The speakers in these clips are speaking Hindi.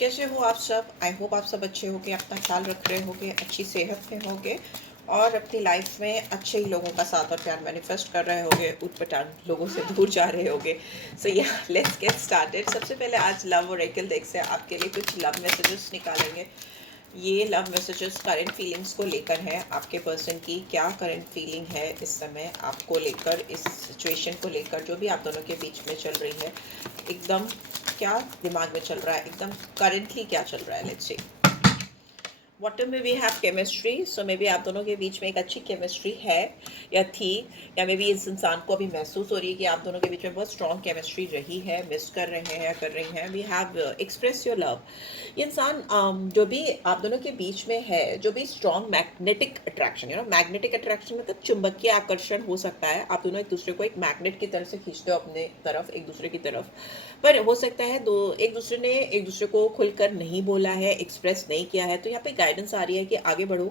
कैसे हो आप सब? आई होप आप सब अच्छे होगे, अपना ख्याल रख रहे होगे, अच्छी सेहत में होगे और अपनी लाइफ में अच्छे ही लोगों का साथ और प्यार मैनिफेस्ट कर रहे होगे, उटपटांग लोगों से दूर जा रहे होगे। सो या लेट्स गेट स्टार्टेड। सबसे पहले आज लव और एकल देख से आपके लिए कुछ लव मैसेजेस निकालेंगे। ये लव मैसेजेस करंट फीलिंग्स को लेकर है। आपके पर्सन की क्या करंट फीलिंग है इस समय आपको लेकर, इस सिचुएशन को लेकर जो भी आप दोनों के बीच में चल रही है, एकदम क्या दिमाग में चल रहा है, एकदम करेंटली क्या चल रहा है। लेट्स सी वाटर में we have chemistry. So maybe आप दोनों के बीच में एक अच्छी केमिस्ट्री है या थी, या मे बी इस इंसान को अभी महसूस हो रही है कि आप दोनों के बीच में बहुत स्ट्रॉन्ग केमिस्ट्री रही है, मिस कर रहे हैं या कर रही हैं। We have express your love. ये इंसान जो भी आप दोनों के बीच में है, जो भी strong magnetic attraction, magnetic attraction मतलब चुंबकीय आकर्षण हो सकता है। आप दोनों एक दूसरे को एक मैग्नेट की तरह से खींचते हो अपने तरफ, एक दूसरे की तरफ, पर हो सकता है एक दूसरे ने एक दूसरे को खुलकर नहीं बोला है, एक्सप्रेस नहीं किया है। तो यहाँ पे गाइडेंस आ रही है कि आगे बढ़ो,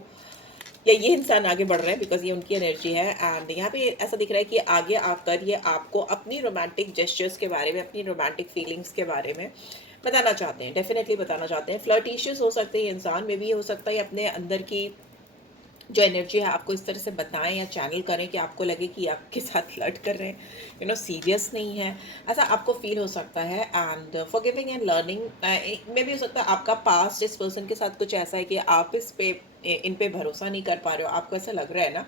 या ये इंसान आगे बढ़ रहे हैं बिकॉज ये उनकी एनर्जी है। एंड यहाँ पे ऐसा दिख रहा है कि आगे आकर ये आपको अपनी रोमांटिक जेस्चर्स के बारे में, अपनी रोमांटिक फीलिंग्स के बारे में बताना चाहते हैं, डेफिनेटली बताना चाहते हैं। फ्लर्टिशियस हो सकते हैं इंसान में भी, हो सकता है अपने अंदर की जो एनर्जी है आपको इस तरह से बताएं या चैनल करें कि आपको लगे कि आपके साथ फ्लर्ट कर रहे हैं, सीरियस नहीं है, ऐसा आपको फील हो सकता है। एंड फॉरगिविंग एंड लर्निंग में भी हो सकता है आपका पास्ट इस पर्सन के साथ कुछ ऐसा है कि आप इन पे भरोसा नहीं कर पा रहे हो। आपको ऐसा लग रहा है ना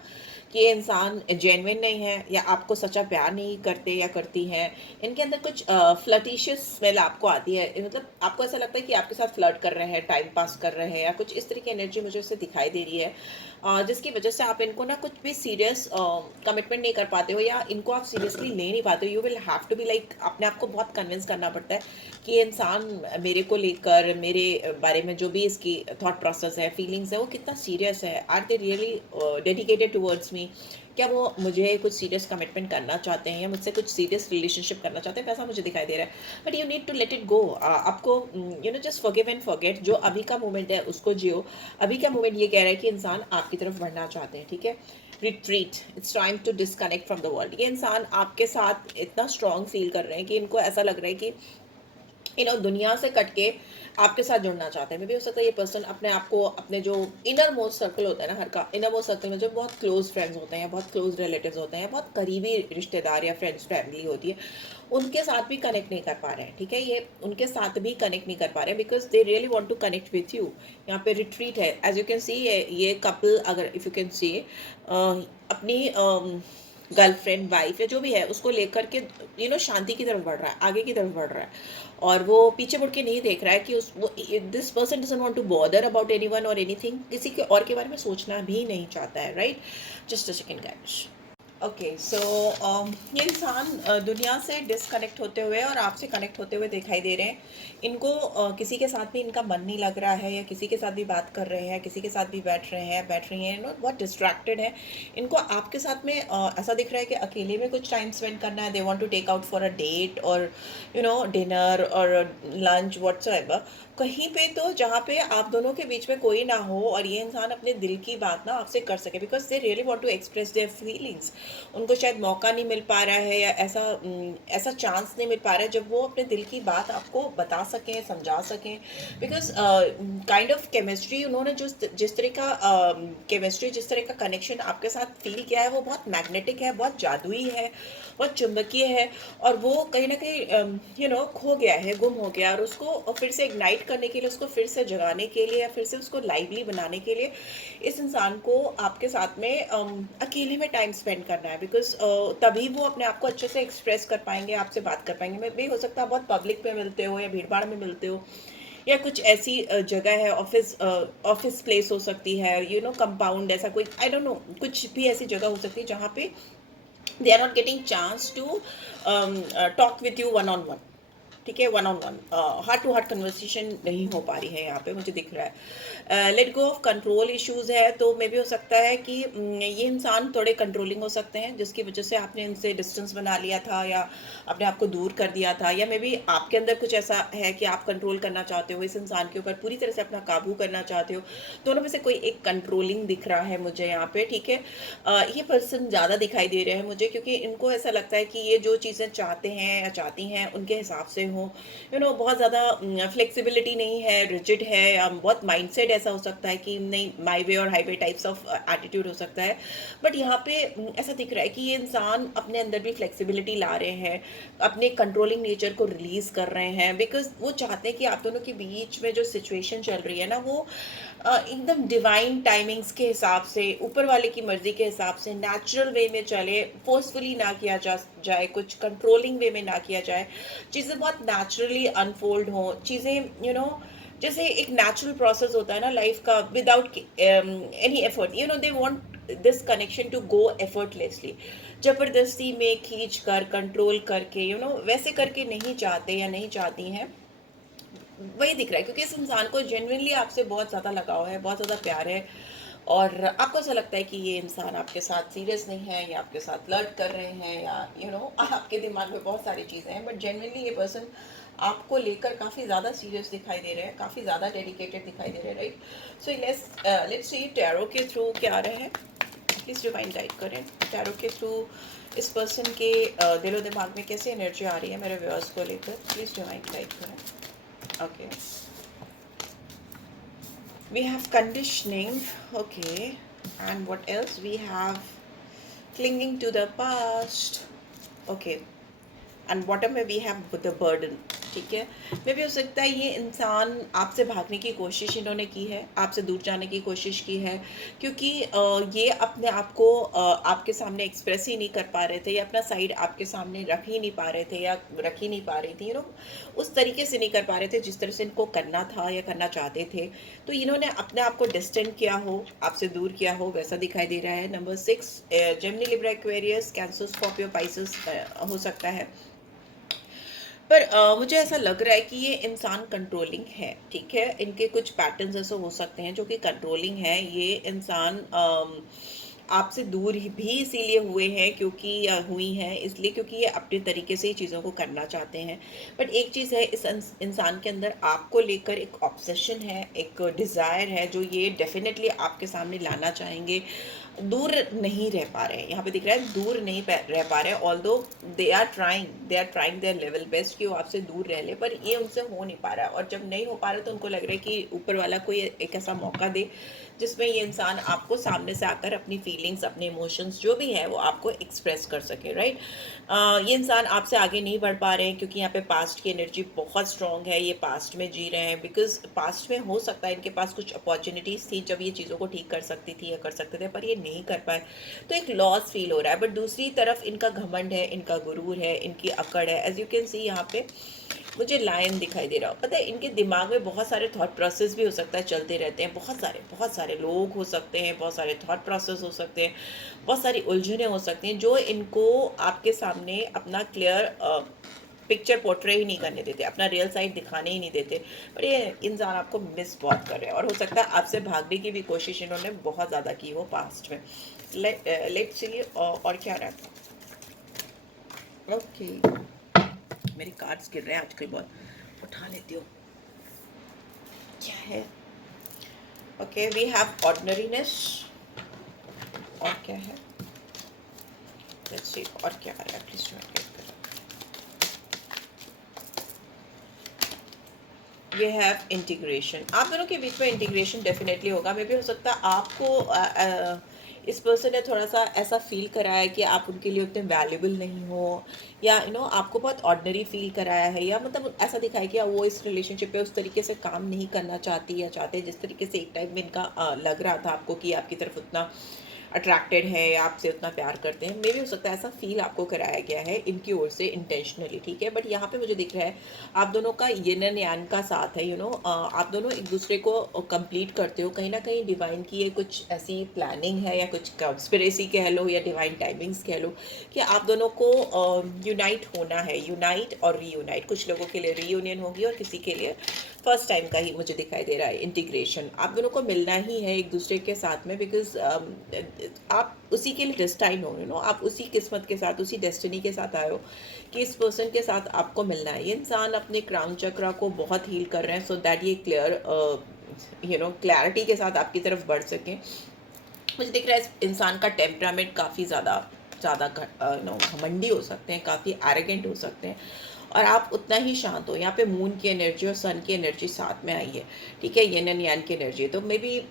कि ये इंसान जेन्युइन नहीं है, या आपको सच्चा प्यार नहीं करते या करती हैं। इनके अंदर कुछ फ्लर्टिशियस स्मेल आपको आती है, मतलब आपको ऐसा लगता है कि आपके साथ फ्लर्ट कर रहे हैं, टाइम पास कर रहे हैं, या कुछ इस तरह की एनर्जी मुझे उससे दिखाई दे रही है, जिसकी वजह से आप इनको ना कुछ भी सीरियस कमिटमेंट नहीं कर पाते हो, या इनको आप सीरियसली ले नहीं पाते हो। You will have to be like, अपने आप को बहुत कन्विंस करना पड़ता है कि ये इंसान मेरे को लेकर, मेरे बारे में जो भी इसकी थॉट प्रोसेस है, फीलिंग्स है, वो कितना सीरियस है। Are they really dedicated towards me? क्या वो मुझे कुछ सीरियस कमिटमेंट करना चाहते हैं, या मुझसे कुछ सीरियस रिलेशनशिप करना चाहते हैं, वैसा मुझे दिखाई दे रहा है। But you need to let it go. आपको जस्ट फॉरगिव एंड फॉरगेट। जो अभी का मोमेंट है उसको जियो। अभी का मोमेंट ये कह रहा है कि इंसान आपकी तरफ बढ़ना चाहते हैं, ठीक है। Retreat, it's time to disconnect from the world. ये इंसान आपके साथ इतना स्ट्रॉन्ग फील कर रहे हैं कि इनको ऐसा लग रहा है कि दुनिया से कट के आपके साथ जुड़ना चाहते हैं। मे भी हो सकता है ये पर्सन अपने आप को, अपने जो इनर मोस्ट सर्कल होता है ना, हर का इनर मोस्ट सर्कल में जो बहुत क्लोज फ्रेंड्स होते हैं, बहुत क्लोज रिलेटिव्स होते हैं, बहुत करीबी रिश्तेदार या फ्रेंड्स, फैमिली होती है, उनके साथ भी कनेक्ट नहीं कर पा रहे हैं, ठीक है। ये उनके साथ भी कनेक्ट नहीं कर पा रहे हैं because they really want to connect with you. यहाँ पे रिट्रीट है, एज यू कैन सी। ये कपल, अगर इफ यू कैन सी, अपनी गर्लफ्रेंड, वाइफ या जो भी है, उसको लेकर के शांति की तरफ बढ़ रहा है, आगे की तरफ बढ़ रहा है, और वो पीछे मुड़ के नहीं देख रहा है कि this person doesn't want to bother about anyone और एनीथिंग। किसी के और के बारे में सोचना भी नहीं चाहता है, right. Just a second guys. Okay, so ये इंसान दुनिया से डिसकनेक्ट होते हुए और आपसे कनेक्ट होते हुए दिखाई दे रहे हैं। इनको किसी के साथ भी इनका मन नहीं लग रहा है, या किसी के साथ भी बात कर रहे हैं, किसी के साथ भी बैठ रहे हैं, बैठ रही हैं, बहुत डिस्ट्रैक्टेड है। इनको आपके साथ में ऐसा दिख रहा है कि अकेले में कुछ टाइम स्पेंड करना है। They want to take out for a date और डिनर और लंच व्हाट्सएवर, कहीं पे तो जहाँ पे आप दोनों के बीच में कोई ना हो और ये इंसान अपने दिल की बात ना आपसे कर सके, because they really want to express their feelings. उनको शायद मौका नहीं मिल पा रहा है, या ऐसा चांस नहीं मिल पा रहा है जब वो अपने दिल की बात आपको बता सकें, समझा सकें। बिकॉज काइंड ऑफ केमिस्ट्री उन्होंने जिस तरह का केमिस्ट्री, जिस तरह का कनेक्शन आपके साथ फील किया है, वो बहुत मैग्नेटिक है, बहुत जादुई है, बहुत चुंबकीय है। और वो कहीं ना कहीं खो गया है, गुम हो गया, और उसको फिर से इग्नाइट करने के लिए, उसको फिर से जगाने के लिए, या फिर से उसको लाइवली बनाने के लिए इस इंसान को आपके साथ में अकेले में टाइम स्पेंड करना है। बिकॉज तभी वो अपने आप को अच्छे से एक्सप्रेस कर पाएंगे, आपसे बात कर पाएंगे। मैं भी हो सकता है बहुत पब्लिक में मिलते हो, या भीड़ भाड़ में मिलते हो, या कुछ ऐसी जगह है, ऑफिस प्लेस हो सकती है, कंपाउंड, ऐसा कोई, आई डोंट नो, कुछ भी ऐसी जगह हो सकती है जहाँ पे they are not getting chance to talk with you one on one, ठीक है। One on one, heart to heart conversation नहीं हो पा रही है यहाँ पे, मुझे दिख रहा है। Let go of control issues है। तो मे भी हो सकता है कि ये इंसान थोड़े कंट्रोलिंग हो सकते हैं, जिसकी वजह से आपने इनसे डिस्टेंस बना लिया था, या अपने आप को दूर कर दिया था, या मे भी आपके अंदर कुछ ऐसा है कि आप कंट्रोल करना चाहते हो, इस इंसान के ऊपर पूरी तरह से अपना काबू करना चाहते हो। दोनों में से कोई एक कंट्रोलिंग दिख रहा है मुझे यहाँ पे, ठीक है। ये पर्सन ज़्यादा दिखाई दे रहे हैं मुझे, क्योंकि इनको ऐसा लगता है कि ये जो चीज़ें चाहते हैं या चाहती हैं उनके हिसाब से हों, बहुत ज़्यादा फ्लेक्सिबिलिटी नहीं है, रिजिड है, या बहुत माइंडसेट ऐसा हो सकता है कि नहीं, माई वे और हाईवे टाइप्स ऑफ एटीट्यूड हो सकता है। बट यहाँ पे ऐसा दिख रहा है कि ये इंसान अपने अंदर भी फ्लेक्सिबिलिटी ला रहे हैं, अपने कंट्रोलिंग नेचर को रिलीज कर रहे हैं, बिकॉज वो चाहते हैं कि आप दोनों के बीच में जो सिचुएशन चल रही है ना, वो एकदम डिवाइन टाइमिंग्स के हिसाब से, ऊपर वाले की मर्जी के हिसाब से नेचुरल वे में चले, फोर्सफुली ना किया जाए, कुछ कंट्रोलिंग वे में ना किया जाए, चीज़ें बहुत नेचुरली अनफोल्ड हों, चीज़ें जैसे एक नेचुरल प्रोसेस होता है ना लाइफ का, without any effort, they want this connection to go effortlessly, जबरदस्ती में खींच कर कंट्रोल करके वैसे करके नहीं चाहते या नहीं चाहती हैं। वही दिख रहा है क्योंकि इस इंसान को जेन्युइनली आपसे बहुत ज़्यादा लगाव है, बहुत ज़्यादा प्यार है, और आपको ऐसा लगता है कि ये इंसान आपके साथ सीरियस नहीं है, या आपके साथ फ्लर्ट कर रहे हैं, या आपके दिमाग में बहुत सारी चीज़ें हैं, बट जेन्युइनली ये पर्सन आपको लेकर काफ़ी ज़्यादा सीरियस दिखाई दे रहे हैं, काफ़ी ज़्यादा डेडिकेटेड दिखाई दे रहे हैं, right? So let's see tarot के थ्रू क्या आ रहा है। प्लीज़ डिवाइन गाइड करें टैरो के थ्रू इस पर्सन के दिलो दिमाग में कैसे एनर्जी आ रही है मेरे व्यूअर्स को लेकर। प्लीज़ डिवाइन गाइड करें। Okay, we have conditioning. Okay, and what else? We have clinging to the past. Okay, and bottom में we have the burden. ठीक है, मे भी हो सकता है ये इंसान आपसे भागने की कोशिश इन्होंने की है, आपसे दूर जाने की कोशिश की है, क्योंकि ये अपने आप को आपके सामने एक्सप्रेस ही नहीं कर पा रहे थे, या अपना साइड आपके सामने रख ही नहीं पा रहे थे, या रख ही नहीं पा रही थी, उस तरीके से नहीं कर पा रहे थे जिस तरह से इनको करना था या करना चाहते थे। तो इन्होंने अपने आप को डिस्टेंट किया हो, आपसे दूर किया हो, वैसा दिखाई दे रहा है। Number 6, Gemini, Libra, Aquarius, cancer, Scorpio, Pisces हो सकता है। पर मुझे ऐसा लग रहा है कि ये इंसान कंट्रोलिंग है, ठीक है? इनके कुछ पैटर्न्स ऐसे हो सकते हैं जो कि कंट्रोलिंग है। ये इंसान आपसे दूर ही भी इसीलिए हुए हैं, क्योंकि हुई हैं इसलिए क्योंकि ये अपने तरीके से ही चीज़ों को करना चाहते हैं। बट एक चीज़ है, इस इंसान के अंदर आपको लेकर एक ऑब्सेशन है, एक डिज़ायर है, जो ये डेफिनेटली आपके सामने लाना चाहेंगे। दूर नहीं रह पा रहे हैं, यहाँ पे दिख रहा है दूर नहीं रह पा रहे हैं, although they are trying their level best कि वो आपसे दूर रह ले, पर ये उनसे हो नहीं पा रहा है। और जब नहीं हो पा रहा तो उनको लग रहा है कि ऊपर वाला कोई एक ऐसा मौका दे जिसमें ये इंसान आपको सामने से आकर अपनी फीलिंग्स, अपने इमोशंस जो भी है वो आपको एक्सप्रेस कर सके, राइट? ये इंसान आपसे आगे नहीं बढ़ पा रहे हैं क्योंकि यहाँ पे पास्ट की एनर्जी बहुत स्ट्रॉन्ग है, ये पास्ट में जी रहे हैं, बिकॉज पास्ट में हो सकता है इनके पास कुछ अपॉर्चुनिटीज़ थी जब ये चीज़ों को ठीक कर सकती थी या कर सकते थे, पर ये नहीं कर पाए, तो एक लॉस फील हो रहा है। बट दूसरी तरफ इनका घमंड है, इनका गुरूर है, इनकी अकड़ है। एज यू कैन सी यहाँ पे मुझे लायन दिखाई दे रहा हो। पता है, इनके दिमाग में बहुत सारे थॉट प्रोसेस भी हो सकता है चलते रहते हैं, बहुत सारे लोग हो सकते हैं, बहुत सारे थॉट प्रोसेस हो सकते हैं, बहुत सारी उलझने हो सकती हैं जो इनको आपके सामने अपना क्लियर पिक्चर पोर्ट्रे ही नहीं करने देते, अपना रियल साइड दिखाने ही नहीं देते। पर ये इंसान आपको मिस बहुत कर रहे हैं, और हो सकता है आपसे भागने की भी कोशिश इन्होंने बहुत ज़्यादा की हो पास्ट में। लेट्स सी और क्या रहा है। ओके, मेरे कार्ड्स गिर रहे हैं आजकल बहुत, उठा लेती हूँ। क्या है? Okay, we have ordinariness. और क्या है? लेट्स सी और क्या आ रहा है, प्लीज ये हैव इंटीग्रेशन। आप दोनों के बीच में इंटीग्रेशन डेफिनेटली होगा। मे भी हो सकता है आपको इस पर्सन ने थोड़ा सा ऐसा फील कराया कि आप उनके लिए उतने वैल्यूबल नहीं हो, या आपको बहुत ऑर्डिनरी फील कराया है, या मतलब ऐसा दिखाया कि वो इस रिलेशनशिप पे उस तरीके से काम नहीं करना चाहती या चाहते जिस तरीके से एक टाइम में इनका लग रहा था आपको कि आपकी तरफ उतना अट्रैक्टेड है या आपसे उतना प्यार करते हैं। मे भी हो सकता है ऐसा फील आपको कराया गया है इनकी ओर से इंटेंशनली, ठीक है? बट यहाँ पे मुझे दिख रहा है आप दोनों का यिन एंड यांग का साथ है। आप दोनों एक दूसरे को कंप्लीट करते हो। कहीं ना कहीं डिवाइन की ये कुछ ऐसी प्लानिंग है, या कुछ कंस्पिरेसी कह लो, या डिवाइन टाइमिंग्स कह लो, कि आप दोनों को यूनाइट होना है, यूनाइट और रीयूनाइट। कुछ लोगों के लिए रीयूनियन होगी और किसी के लिए फर्स्ट टाइम का ही मुझे दिखाई दे रहा है इंटीग्रेशन। आप दोनों को मिलना ही है एक दूसरे के साथ में, बिकॉज आप उसी के लिए डेस्टाइन हो, आप उसी किस्मत के साथ, उसी डेस्टिनी के साथ आए हो कि इस पर्सन के साथ आपको मिलना है। ये इंसान अपने क्राउन चक्रा को बहुत हील कर रहे हैं, सो दैट ये क्लैरिटी के साथ आपकी तरफ बढ़ सकें। मुझे दिख रहा है इस इंसान का टेम्परामेंट काफ़ी ज़्यादा घमंडी हो सकते हैं, काफ़ी एरोगेंट हो सकते हैं, और आप उतना ही शांत हो। यहाँ पे मून की एनर्जी और सन की एनर्जी साथ में आई है, ठीक है, यिन एंड यांग की एनर्जी। तो मे बी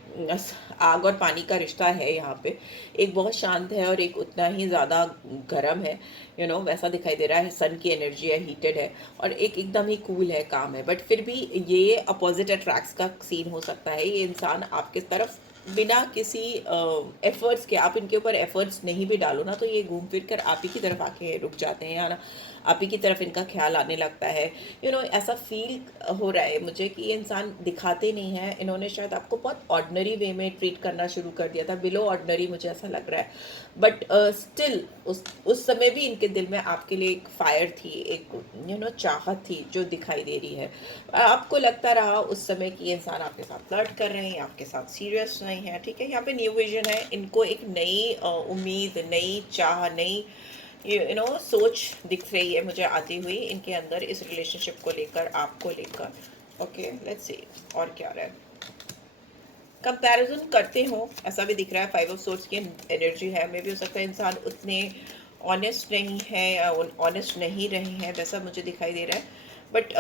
आग और पानी का रिश्ता है यहाँ पे, एक बहुत शांत है और एक उतना ही ज़्यादा गर्म है, वैसा दिखाई दे रहा है। सन की एनर्जी है, हीटेड है, और एक एकदम ही कूल है, काम है। बट फिर भी ये अपोजिट अट्रैक्ट्स का सीन हो सकता है। ये इंसान आपके तरफ बिना किसी एफर्ट्स के, आप इनके ऊपर एफर्ट्स नहीं भी डालो ना, तो ये घूम फिर कर आप ही की तरफ आके रुक जाते हैं, या ना आप ही की तरफ इनका ख्याल आने लगता है। ऐसा फील हो रहा है मुझे कि ये इंसान दिखाते नहीं है। इन्होंने शायद आपको बहुत ऑर्डिनरी वे में ट्रीट करना शुरू कर दिया था, बिलो ऑर्डिनरी, मुझे ऐसा लग रहा है। बट स्टिल उस समय भी इनके दिल में आपके लिए एक फायर थी, एक चाहत थी जो दिखाई दे रही है। आपको लगता रहा उस समय कि ये इंसान आपके साथ फ्लर्ट कर रहे हैं, आपके साथ सीरियस नहीं है, ठीक है। यहाँ पे न्यू विजन है, इनको एक नई उम्मीद, नई चाह, नई सोच दिख रही है मुझे आती हुई इनके अंदर, इस रिलेशनशिप को लेकर, आपको लेकर। ओके, लेट्स सी और क्या रहा है। कंपैरिजन करते हो ऐसा भी दिख रहा है। 5 ऑफ सोर्स की एनर्जी है। मे भी हो सकता है इंसान उतने ऑनेस्ट नहीं है या ऑनेस्ट नहीं रहे हैं, वैसा मुझे दिखाई दे रहा है। बट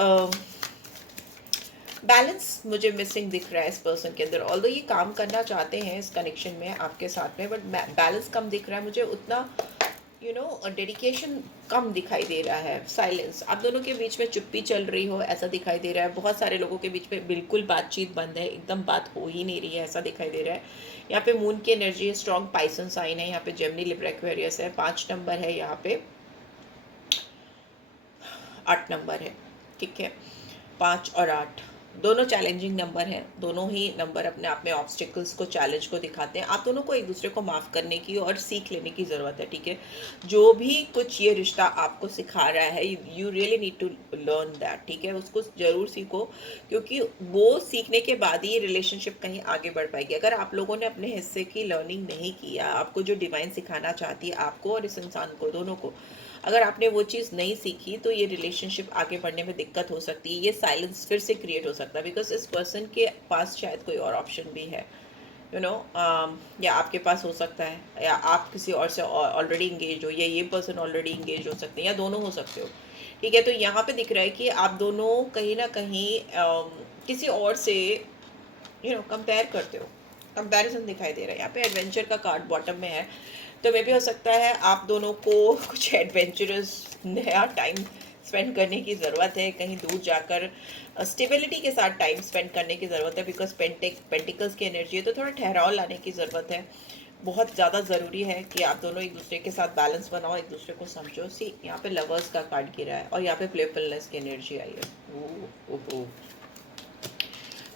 बैलेंस मुझे मिसिंग दिख रहा है इस पर्सन के अंदर। ऑल्दो ये काम करना चाहते हैं इस कनेक्शन में आपके साथ में, बट बैलेंस कम दिख रहा है मुझे, उतना डेडिकेशन कम दिखाई दे रहा है। साइलेंस, आप दोनों के बीच में चुप्पी चल रही हो ऐसा दिखाई दे रहा है। बहुत सारे लोगों के बीच में बिल्कुल बातचीत बंद है, एकदम बात हो ही नहीं रही है, ऐसा दिखाई दे रहा है। यहाँ पे मून की एनर्जी है, स्ट्रॉन्ग पाइसन साइन है, यहाँ पे जेमिनी, लिब्रा, एक्वेरियस है। 5 नंबर है, यहाँ पे 8 नंबर है, ठीक है। 5 और 8 दोनों चैलेंजिंग नंबर हैं। दोनों ही नंबर अपने आप में ऑब्स्टिकल्स को, चैलेंज को दिखाते हैं। आप दोनों को एक दूसरे को माफ़ करने की और सीख लेने की ज़रूरत है, ठीक है। जो भी कुछ ये रिश्ता आपको सिखा रहा है, you really need to learn that, ठीक है। उसको ज़रूर सीखो, क्योंकि वो सीखने के बाद ही ये रिलेशनशिप कहीं आगे बढ़ पाएगी। अगर आप लोगों ने अपने हिस्से की लर्निंग नहीं किया, आपको जो डिवाइन सिखाना चाहती है आपको और इस इंसान को, दोनों को, अगर आपने वो चीज़ नहीं सीखी, तो ये रिलेशनशिप आगे बढ़ने में दिक्कत हो सकती है। ये साइलेंस फिर से क्रिएट हो सकता है, बिकॉज इस पर्सन के पास शायद कोई और ऑप्शन भी है, या आपके पास हो सकता है, या आप किसी और से ऑलरेडी इंगेज हो, या ये पर्सन ऑलरेडी इंगेज हो सकते हैं, या दोनों हो सकते हो, ठीक है। तो यहाँ पे दिख रहा है कि आप दोनों कहीं ना कहीं किसी और से कंपेयर करते हो। कंपैरिजन दिखाई दे रहा है। यहाँ पे एडवेंचर का कार्ड बॉटम में है, तो मे भी हो सकता है आप दोनों को कुछ एडवेंचरस नया टाइम स्पेंड करने की ज़रूरत है, कहीं दूर जाकर स्टेबिलिटी के साथ टाइम स्पेंड करने की ज़रूरत है, बिकॉज पेंटिकल्स की एनर्जी है, तो थोड़ा ठहराव लाने की ज़रूरत है। बहुत ज़्यादा ज़रूरी है कि आप दोनों एक दूसरे के साथ बैलेंस बनाओ, एक दूसरे को समझो। सी, यहाँ पे लवर्स का कार्ड गिरा है, और यहाँ पे प्लेफुलनेस की एनर्जी आई है।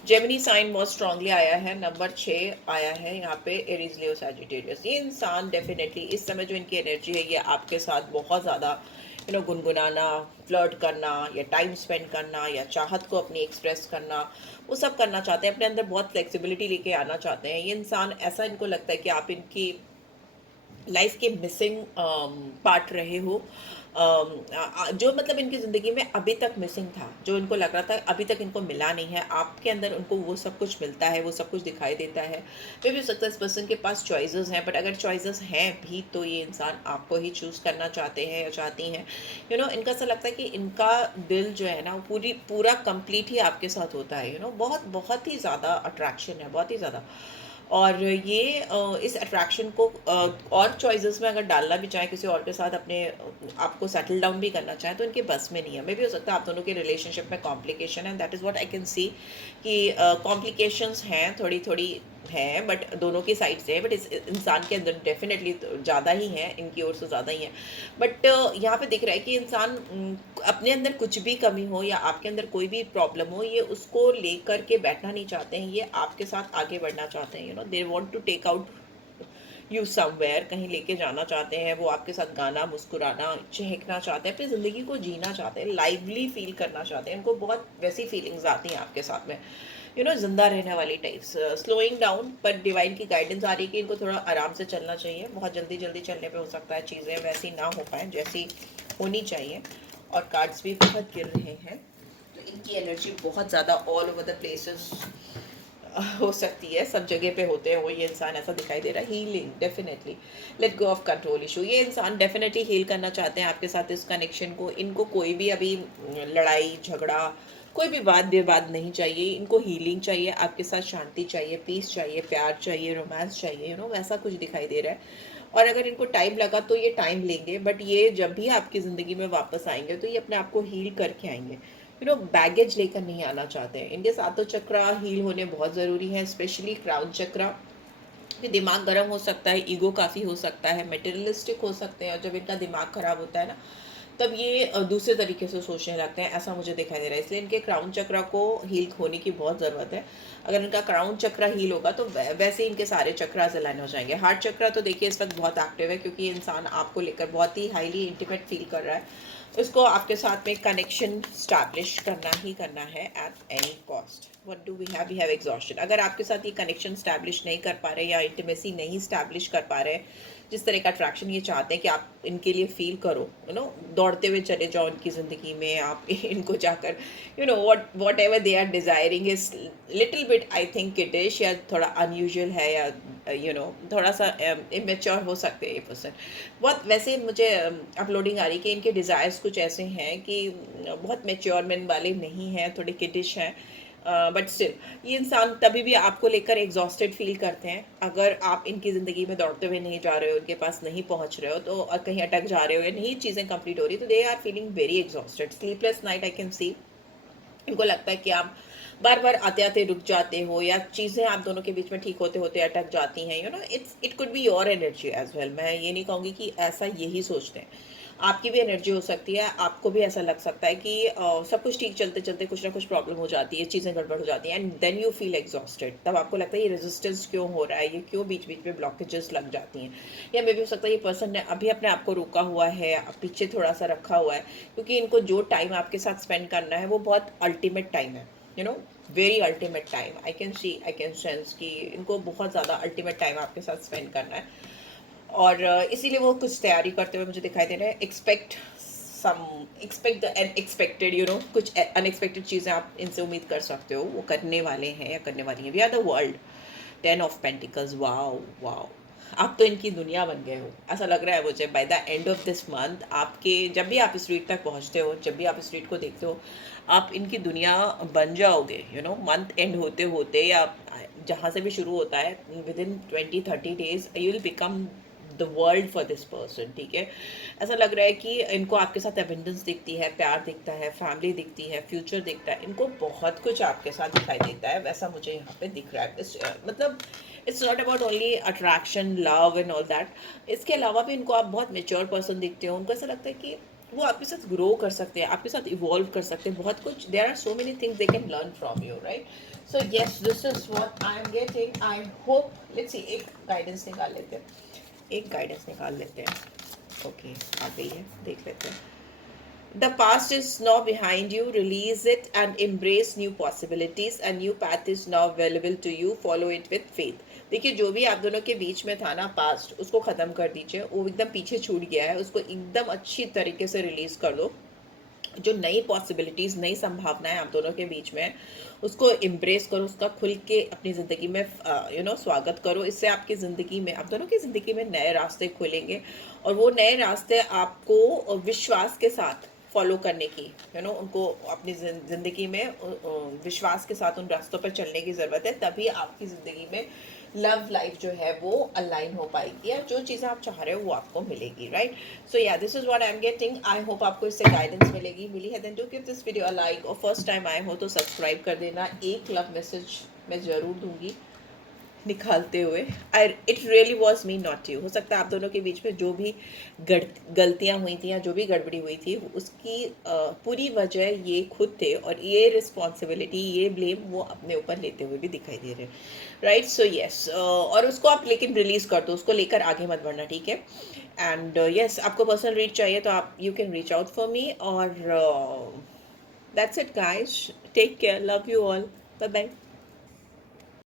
जेमिनी साइन बहुत स्ट्रांगली आया है, नंबर 6 आया है यहाँ पे, एरीज, लियो, सैजिटेरियस। ये इंसान डेफिनेटली इस समय जो इनकी एनर्जी है, ये आपके साथ बहुत ज़्यादा गुनगुनाना, फ्लर्ट करना, या टाइम स्पेंड करना, या चाहत को अपनी एक्सप्रेस करना, वो सब करना चाहते हैं। अपने अंदर बहुत फ्लेक्सिबिलिटी लेके आना चाहते हैं। ये इंसान, ऐसा इनको लगता है कि आप इनकी लाइफ के मिसिंग पार्ट रहे हो, जो मतलब इनकी ज़िंदगी में अभी तक मिसिंग था, जो इनको लग रहा था अभी तक इनको मिला नहीं है, आपके अंदर उनको वो सब कुछ मिलता है, वो सब कुछ दिखाई देता है। फिर भी हो सकता है इस पर्सन के पास चॉइसेस हैं, बट अगर चॉइसेस हैं भी, तो ये इंसान आपको ही चूज़ करना चाहते हैं या चाहती हैं। इनका ऐसा लगता है कि इनका दिल जो है ना, वो पूरा कंप्लीट ही आपके साथ होता है। बहुत बहुत ही ज़्यादा अट्रैक्शन है, बहुत ही ज़्यादा। और ये इस अट्रैक्शन को और चॉइसेस में अगर डालना भी चाहें, किसी और के साथ अपने आपको सेटल डाउन भी करना चाहें, तो इनके बस में नहीं है। मे भी हो सकता है आप दोनों के रिलेशनशिप में कॉम्प्लिकेशन है, that is what I can सी, कि कॉम्प्लिकेशंस हैं, थोड़ी थोड़ी हैं, बट दोनों की साइड से है। बट इस इंसान के अंदर डेफिनेटली ज़्यादा ही है, इनकी ओर से ज़्यादा ही है। बट यहाँ पे दिख रहा है कि इंसान अपने अंदर कुछ भी कमी हो, या आपके अंदर कोई भी प्रॉब्लम हो, ये उसको लेकर के बैठना नहीं चाहते हैं, ये आपके साथ आगे बढ़ना चाहते हैं। They want to take out you somewhere, कहीं लेके जाना चाहते हैं। वो आपके साथ गाना, मुस्कुराना, चहकना चाहते हैं, अपनी ज़िंदगी को जीना चाहते हैं, लाइवली फील करना चाहते हैं। इनको बहुत वैसी फीलिंग्स आती हैं आपके साथ में, जिंदा रहने वाली टाइप्स। स्लोइंग डाउन, पर डिवाइन की गाइडेंस आ रही है कि इनको थोड़ा आराम से चलना चाहिए। बहुत जल्दी जल्दी चलने पे हो सकता है चीज़ें वैसी ना हो पाए जैसी होनी चाहिए। और कार्ड्स भी बहुत गिर रहे हैं, तो इनकी एनर्जी बहुत ज़्यादा ऑल ओवर द प्लेसेस हो सकती है, सब जगह पे होते हैं वो, ये इंसान ऐसा दिखाई दे रहा है। Healing definitely, let go of control issue, ये इंसान डेफिनेटली हील करना चाहते हैं आपके साथ इस कनेक्शन को। इनको कोई भी अभी लड़ाई झगड़ा, कोई भी वाद विवाद नहीं चाहिए, इनको हीलिंग चाहिए, आपके साथ शांति चाहिए, पीस चाहिए, प्यार चाहिए, रोमांस चाहिए, वैसा कुछ दिखाई दे रहा है। और अगर इनको टाइम लगा तो ये टाइम लेंगे, बट ये जब भी आपकी ज़िंदगी में वापस आएंगे तो ये अपने आप को हील करके आएंगे। बैगेज लेकर नहीं आना चाहते हैं। इनके सातों चक्रा हील होने बहुत ज़रूरी है, स्पेशली क्राउन चक्रा। कि दिमाग गर्म हो सकता है, ईगो काफ़ी हो सकता है, मटेरियलिस्टिक हो सकते हैं, और जब इनका दिमाग खराब होता है ना, तब ये दूसरे तरीके से सोचने लगते हैं, ऐसा मुझे दिखाई दे रहा है। इसलिए इनके क्राउन चक्रा को हील होने की बहुत ज़रूरत है। अगर इनका क्राउन चक्रा हील होगा तो वैसे ही इनके सारे चक्रास अलाइन हो जाएंगे। हार्ट चक्रा तो देखिए इस वक्त बहुत एक्टिव है, क्योंकि इंसान आपको लेकर बहुत ही हाईली इंटीमेट फील कर रहा है। उसको आपके साथ में कनेक्शन स्टैब्लिश करना ही करना है at any cost. What do we have exhaustion. अगर आपके साथ ये कनेक्शन स्टैब्लिश नहीं कर पा रहे या इंटीमेसी नहीं स्टैब्लिश कर पा रहे, जिस तरह का अट्रैक्शन ये चाहते हैं कि आप इनके लिए फील करो, दौड़ते हुए चले जाओ इनकी ज़िंदगी में, आप इनको जाकर whatever they are desiring is little bit, I think kiddish, या थोड़ा अनयूजुअल है, या थोड़ा सा इमेच्योर हो सकते हैं ये पर्सन बहुत। वैसे मुझे अपलोडिंग आ रही कि इनके डिज़ायर्स कुछ ऐसे हैं कि बहुत मेच्योरमेंट वाले नहीं हैं, थोड़े किडिश हैं, बट स्टिल ये इंसान तभी भी आपको लेकर एग्जॉस्टेड फील करते हैं अगर आप इनकी ज़िंदगी में दौड़ते हुए नहीं जा रहे हो, उनके पास नहीं पहुंच रहे हो, तो और कहीं अटक जा रहे हो या नहीं चीज़ें कंप्लीट हो रही, तो they are feeling very exhausted, sleepless night I can see. इनको लगता है कि आप बार बार आते आते रुक जाते हो, या चीज़ें आप दोनों के बीच में ठीक होते होते अटक जाती हैं। It could be your energy as well. मैं ये नहीं कहूँगी कि ऐसा यही सोचते हैं, आपकी भी एनर्जी हो सकती है। आपको भी ऐसा लग सकता है कि सब कुछ ठीक चलते चलते कुछ ना कुछ प्रॉब्लम हो जाती है, चीज़ें गड़बड़ हो जाती हैं, and then you feel exhausted. तब आपको लगता है ये रेजिस्टेंस क्यों हो रहा है, ये क्यों बीच बीच में ब्लॉकेजेस लग जाती हैं। या मे भी हो सकता है ये पर्सन ने अभी अपने आप को रोका हुआ है, पीछे थोड़ा सा रखा हुआ है, क्योंकि इनको जो टाइम आपके साथ स्पेंड करना है वो बहुत अल्टीमेट टाइम है, very ultimate time. I can sense कि इनको बहुत ज़्यादा अल्टीमेट टाइम आपके साथ स्पेंड करना है, और इसीलिए वो कुछ तैयारी करते हुए मुझे दिखाई दे रहे हैं। एक्सपेक्ट द अनएक्सपेक्टेड, कुछ अनएक्सपेक्टेड चीज़ें आप इनसे उम्मीद कर सकते हो, वो करने वाले हैं या करने वाली हैं। We are the world, 10 of pentacles, wow wow, आप तो इनकी दुनिया बन गए हो, ऐसा लग रहा है मुझे। By the end of this month आपके, जब भी आप इस रीड तक पहुंचते हो, जब भी आप इस रीड को देखते हो, आप इनकी दुनिया बन जाओगे। मंथ एंड होते होते, या जहाँ से भी शुरू होता है, with in 20-30 days you will become the world for this person. ठीक है, ऐसा लग रहा है कि इनको आपके साथ एबंडेंस दिखती है, प्यार दिखता है, फैमिली दिखती है, फ्यूचर दिखता है, इनको बहुत कुछ आपके साथ दिखाई देता है, वैसा मुझे यहाँ पे दिख रहा है। मतलब it's not about only attraction, love and all that. इसके अलावा भी इनको आप बहुत मेच्योर पर्सन दिखते हो। उनको ऐसा लगता है कि वो आपके साथ ग्रो कर सकते हैं, आपके साथ इवॉल्व कर सकते हैं, बहुत कुछ। There are so many things they can learn from you, right? So yes, this is what I am getting. I hope, let's see, एक गाइडेंस निकाल लेते हैं, एक गाइडेंस निकाल लेते हैं। ओके, आ गई है, देख लेते हैं। The past is now behind you. Release it and embrace new possibilities. A new path is now available to you. Follow it with faith. देखिए, जो भी आप दोनों के बीच में था ना पास्ट, उसको ख़त्म कर दीजिए। वो एकदम पीछे छूट गया है, उसको एकदम अच्छी तरीके से रिलीज़ कर दो। जो नई पॉसिबिलिटीज़, नई संभावनाएं आप दोनों के बीच में है, उसको एम्ब्रेस करो, उसका खुल के अपनी ज़िंदगी में स्वागत करो। इससे आपकी ज़िंदगी में, आप दोनों की ज़िंदगी में नए रास्ते खुलेंगे, और वो नए रास्ते आपको विश्वास के साथ फॉलो करने की, उनको अपनी ज़िंदगी में विश्वास के साथ उन रास्तों पर चलने की ज़रूरत है। तभी आपकी ज़िंदगी में लव लाइफ जो है वो अलाइन हो पाएगी, या जो चीज़ें आप चाह रहे हो वो आपको मिलेगी, right? So yeah, this is what I am getting. I hope आपको इससे गाइडेंस मिली है। Then do give this video a like, और फर्स्ट टाइम आए हो तो सब्सक्राइब कर देना। एक लव मैसेज मैं ज़रूर दूंगी निकालते हुए। It really was me not you. हो सकता है आप दोनों के बीच में जो भी गलतियाँ हुई थी या जो भी गड़बड़ी हुई थी, उसकी पूरी वजह ये खुद थे, और ये रिस्पॉन्सिबिलिटी, ये ब्लेम वो अपने ऊपर लेते हुए भी दिखाई दे रहे हैं, राइट? सो येस, और उसको आप लेकिन रिलीज़ कर दो, उसको लेकर आगे मत बढ़ना, ठीक है? एंड येस, आपको पर्सनल रीड चाहिए तो आप you can reach out for me, और that's it guys. Take care, love you all, bye bye.